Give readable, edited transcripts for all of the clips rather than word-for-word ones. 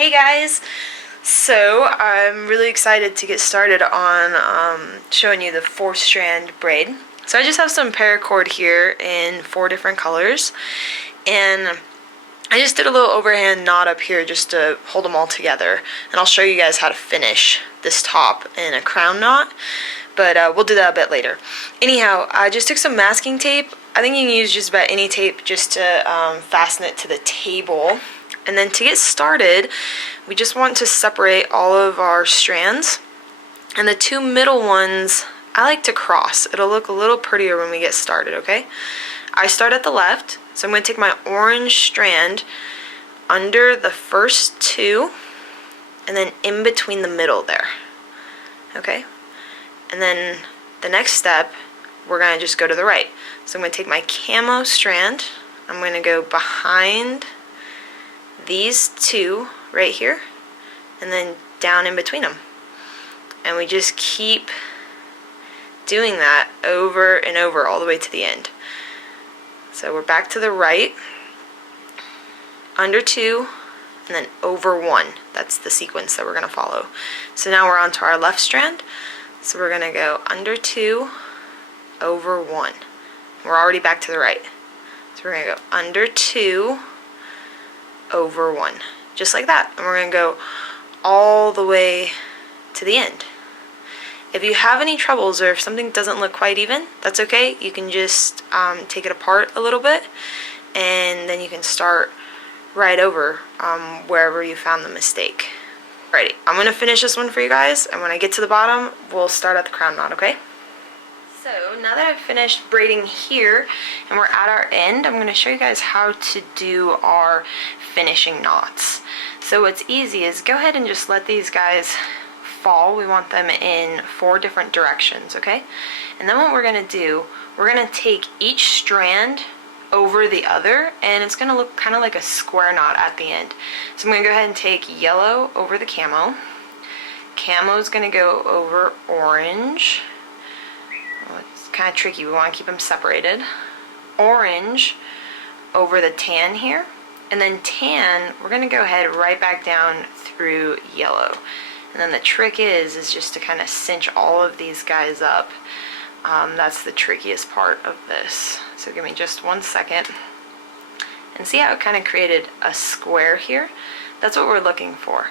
Hey guys! So I'm really excited to get started on showing you the 4-strand braid. So I just have some paracord here in 4 different colors, and I just did a little overhand knot up here just to hold them all together, and I'll show you guys how to finish this top in a crown knot, but we'll do that a bit later. Anyhow, I just took some masking tape. I think you can use just about any tape just to fasten it to the table. And then to get started, we just want to separate all of our strands, and the 2 middle ones I like to cross. It'll look a little prettier when we get started, okay? I start at the left, so I'm going to take my orange strand under the first 2 and then in between the middle there, okay? And then the next step, we're going to just go to the right. So I'm going to take my camo strand, I'm going to go behind these 2 right here and then down in between them, and we just keep doing that over and over all the way to the end. So we're back to the right, under 2 and then over 1. That's the sequence that we're going to follow. So now we're on to our left strand, so we're going to go under 2 over 1. We're already back to the right, so we're going to go under 2 over 1, just like that, and we're going to go all the way to the end. If you have any troubles or if something doesn't look quite even, that's okay. You can just take it apart a little bit, and then you can start right over wherever you found the mistake. Alrighty, I'm going to finish this one for you guys, and when I get to the bottom, we'll start at the crown knot, okay? So now that I've finished braiding here and we're at our end, I'm going to show you guys how to do our finishing knots. So what's easy is go ahead and just let these guys fall. We want them in 4 different directions, okay? And then what we're going to do, we're going to take each strand over the other, and it's going to look kind of like a square knot at the end. So I'm going to go ahead and take yellow over the camo. Camo is going to go over orange. It's kind of tricky, we want to keep them separated. Orange over the tan here, and then tan, we're going to go ahead right back down through yellow. And then the trick is just to kind of cinch all of these guys up. That's the trickiest part of this. So give me just 1 second. And see how it kind of created a square here? That's what we're looking for.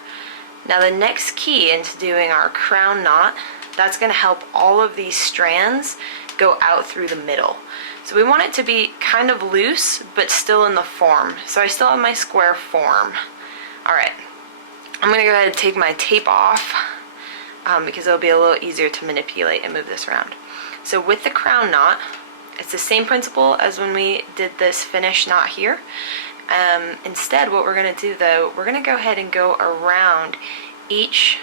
Now the next key into doing our crown knot, that's going to help all of these strands go out through the middle. So we want it to be kind of loose, but still in the form. So I still have my square form. Alright, I'm going to go ahead and take my tape off because it'll be a little easier to manipulate and move this around. So with the crown knot, it's the same principle as when we did this finish knot here. Instead, what we're going to do though, we're going to go ahead and go around each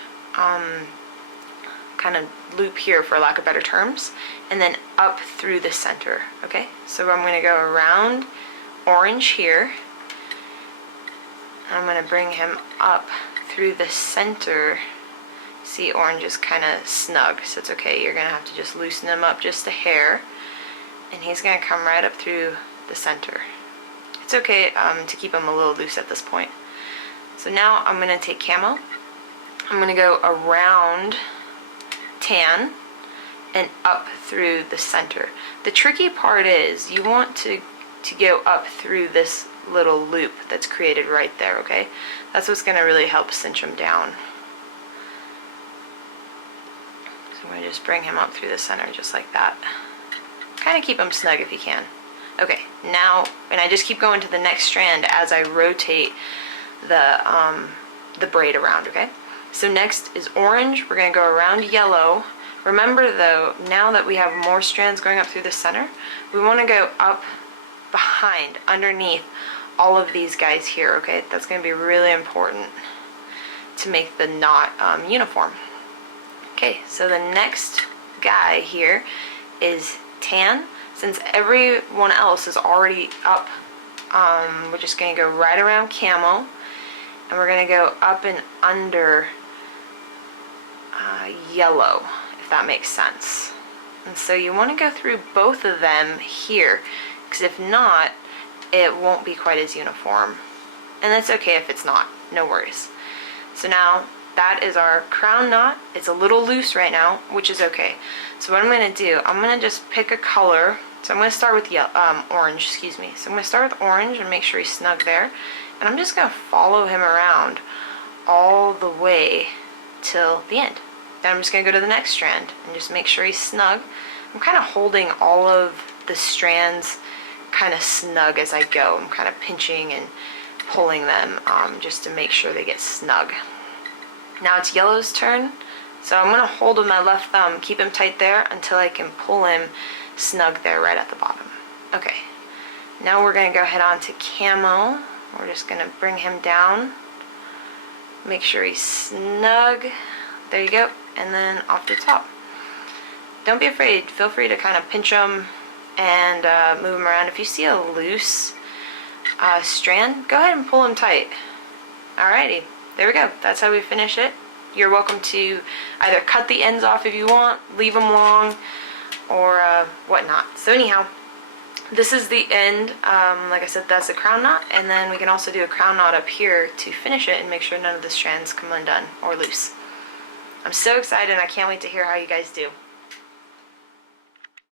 kind of loop here, for lack of better terms, and then up through the center, okay? So I'm going to go around orange here, and I'm going to bring him up through the center. See, orange is kind of snug, so it's okay. You're going to have to just loosen him up just a hair, and he's going to come right up through the center. It's okay to keep him a little loose at this point. So now I'm going to take camo. I'm going to go around tan and up through the center. The tricky part is you want to go up through this little loop that's created right there, okay? That's what's going to really help cinch him down. So I'm going to just bring him up through the center just like that. Kind of keep him snug if you can. Okay, now, and I just keep going to the next strand as I rotate the braid around, okay? So next is orange. We're going to go around yellow. Remember though, now that we have more strands going up through the center, we want to go up behind, underneath all of these guys here, okay? That's going to be really important to make the knot uniform. Okay, so the next guy here is tan. Since everyone else is already up, we're just going to go right around camo, and we're going to go up and under yellow, if that makes sense. And so you want to go through both of them here, because if not, it won't be quite as uniform. And that's okay if it's not, no worries. So now that is our crown knot. It's a little loose right now, which is okay. So what I'm going to do, I'm going to just pick a color. So I'm going to start with orange, excuse me. So I'm going to start with orange and make sure he's snug there. And I'm just going to follow him around all the way till the end. Then I'm just going to go to the next strand and just make sure he's snug. I'm kind of holding all of the strands kind of snug as I go. I'm kind of pinching and pulling them just to make sure they get snug. Now it's yellow's turn, so I'm going to hold with my left thumb, keep him tight there until I can pull him snug there right at the bottom. Okay, now we're going to go ahead on to camo. We're just going to bring him down, make sure he's snug. There you go, and then off the top. Don't be afraid, feel free to kind of pinch him and move him around. If you see a loose strand, go ahead and pull him tight. Alrighty, there we go. That's how we finish it. You're welcome to either cut the ends off if you want, leave them long, or whatnot. So anyhow, this is the end. Like I said, that's a crown knot, and then we can also do a crown knot up here to finish it and make sure none of the strands come undone or loose. I'm so excited and I can't wait to hear how you guys do.